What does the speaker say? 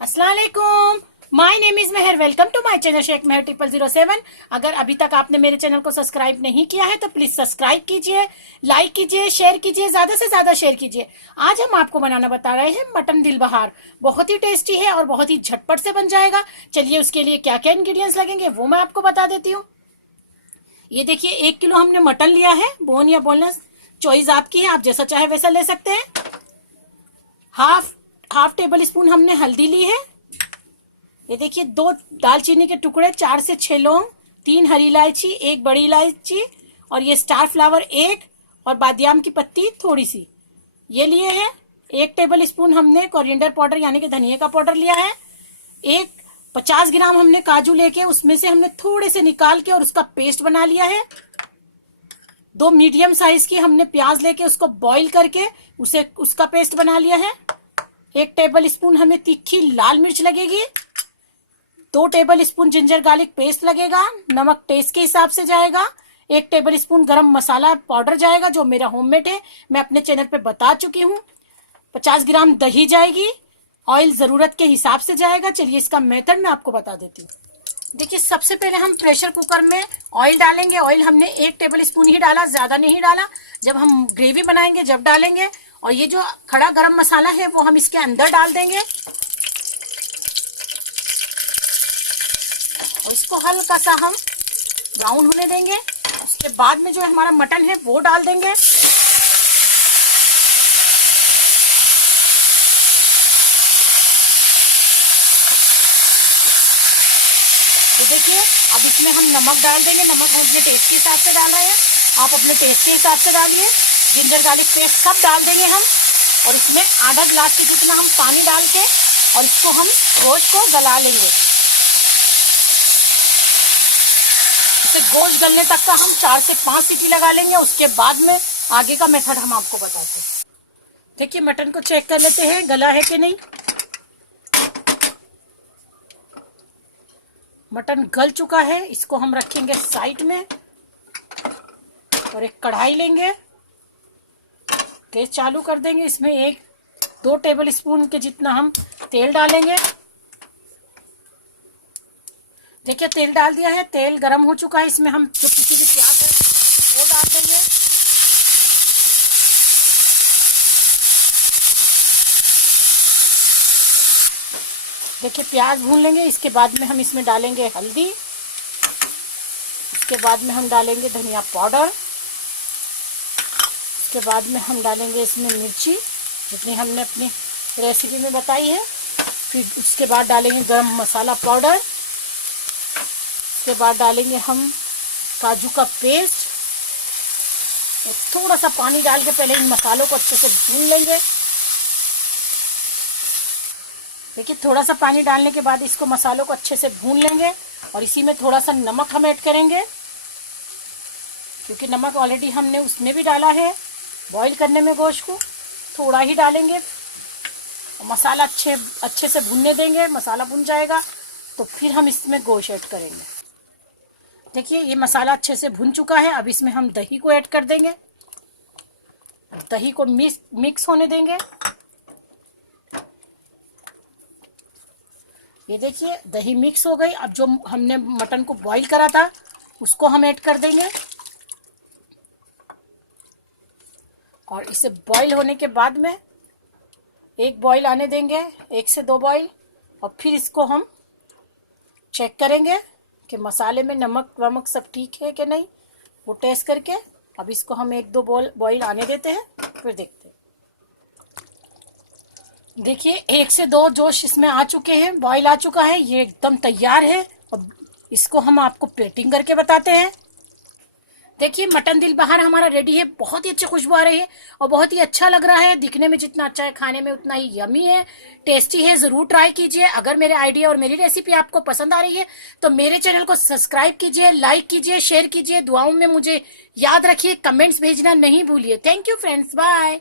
अस्सलाम वालेकुम। My name is Mehar. Welcome to my channel Sheikh Mehar 0007। अगर अभी तक आपने मेरे चैनल को सब्सक्राइब नहीं किया है तो प्लीज सब्सक्राइब कीजिए, लाइक कीजिए, शेयर कीजिए, ज्यादा से ज्यादा शेयर कीजिए। आज हम आपको बनाना बता रहे हैं मटन दिल बहार। बहुत ही टेस्टी है और बहुत ही झटपट से बन जाएगा। चलिए उसके लिए क्या क्या इंग्रेडिएंट्स लगेंगे वो मैं आपको बता देती हूँ। ये देखिए 1 किलो हमने मटन लिया है। बोन या बोनलेस चॉइस आपकी है, आप जैसा चाहे वैसा ले सकते हैं। हाफ हाफ टेबल स्पून हमने हल्दी ली है। ये देखिए 2 दालचीनी के टुकड़े, 4 से 6 लौंग, 3 हरी इलायची, 1 बड़ी इलायची और ये स्टार फ्लावर 1 और बादियाम की पत्ती थोड़ी सी ये लिए हैं। 1 टेबल स्पून हमने कोरिएंडर पाउडर यानी कि धनिया का पाउडर लिया है। 50 ग्राम हमने काजू लेके उसमें से हमने थोड़े से निकाल के और उसका पेस्ट बना लिया है। 2 मीडियम साइज की हमने प्याज लेके उसको बॉईल करके उसका पेस्ट बना लिया है। 1 टेबल स्पून हमें तीखी लाल मिर्च लगेगी। 2 table spoon ginger garlic paste लगेगा। नमक टेस्ट के हिसाब से जाएगा। 1 टेबल स्पून गरम मसाला पाउडर जाएगा जो मेरा होममेड है, मैं अपने चैनल पे बता चुकी हूँ। 50 ग्राम दही जाएगी। ऑयल जरूरत के हिसाब से जाएगा। चलिए इसका मेथड मैं आपको बता देती हूँ। देखिए सबसे पहले हम प्रेशर कुकर में ऑयल डालेंगे। ऑयल हमने 1 टेबल स्पून ही डाला, ज्यादा नहीं डाला। जब हम ग्रेवी बनाएंगे जब डालेंगे। और ये जो खड़ा गरम मसाला है वो हम इसके अंदर डाल देंगे और इसको हल्का सा हम ब्राउन होने देंगे। उसके बाद में जो हमारा मटन है वो डाल देंगे। तो देखिए अब इसमें हम नमक डाल देंगे। नमक हम अपने टेस्ट के हिसाब से डाल रहे हैं, आप अपने टेस्ट के हिसाब से डालिए। जिंजर गार्लिक पेस्ट सब डाल देंगे हम और इसमें आधा गिलास के जितना हम पानी डाल के और इसको हम गोश्त को गला लेंगे। इसे गोश्त गलने तक का हम 4 से 5 सीटी लगा लेंगे। उसके बाद में आगे का मेथड हम आपको बताते हैं। देखिए मटन को चेक कर लेते हैं गला है कि नहीं। मटन गल चुका है, इसको हम रखेंगे साइड में और एक कढ़ाई लेंगे। गैस चालू कर देंगे। इसमें 2 टेबल स्पून के जितना हम तेल डालेंगे। देखिए तेल डाल दिया है, तेल गरम हो चुका है। इसमें हम जो पिसी हुई प्याज है वो डाल देंगे। देखिए प्याज भून लेंगे। इसके बाद में हम इसमें डालेंगे हल्दी। इसके बाद में हम डालेंगे धनिया पाउडर। इसके बाद में हम डालेंगे इसमें मिर्ची जितनी हमने अपनी रेसिपी में बताई है। फिर उसके बाद डालेंगे गरम मसाला पाउडर। उसके बाद डालेंगे हम काजू का पेस्ट और थोड़ा सा पानी डाल के पहले इन मसालों को अच्छे से भून लेंगे। देखिए थोड़ा सा पानी डालने के बाद इसको मसालों को अच्छे से भून लेंगे और इसी में थोड़ा सा नमक हम ऐड करेंगे क्योंकि नमक ऑलरेडी हमने उसमें भी डाला है बॉईल करने में। गोश्त को थोड़ा ही डालेंगे और मसाला अच्छे से भूनने देंगे। मसाला भुन जाएगा तो फिर हम इसमें गोश्त ऐड करेंगे। देखिए ये मसाला अच्छे से भुन चुका है। अब इसमें हम दही को ऐड कर देंगे। दही को मिक्स होने देंगे। ये देखिए दही मिक्स हो गई। अब जो हमने मटन को बॉईल करा था उसको हम ऐड कर देंगे और इसे बॉईल होने के बाद में 1 बॉईल आने देंगे, 1 से 2 बॉईल। और फिर इसको हम चेक करेंगे कि मसाले में नमक वमक सब ठीक है कि नहीं, वो टेस्ट करके अब इसको हम 1-2 बॉईल आने देते हैं, फिर देखते हैं। देखिए 1 से 2 जोश इसमें आ चुके हैं, बॉईल आ चुका है, ये एकदम तैयार है। अब इसको हम आपको प्लेटिंग करके बताते हैं। देखिए मटन दिल बहार हमारा रेडी है। बहुत ही अच्छी खुशबू आ रही है और बहुत ही अच्छा लग रहा है। दिखने में जितना अच्छा है खाने में उतना ही यमी है, टेस्टी है। जरूर ट्राई कीजिए। अगर मेरे आइडिया और मेरी रेसिपी आपको पसंद आ रही है तो मेरे चैनल को सब्सक्राइब कीजिए, लाइक कीजिए, शेयर कीजिए। दुआओं में मुझे याद रखिए, कमेंट्स भेजना नहीं भूलिए। Thank you friends, bye.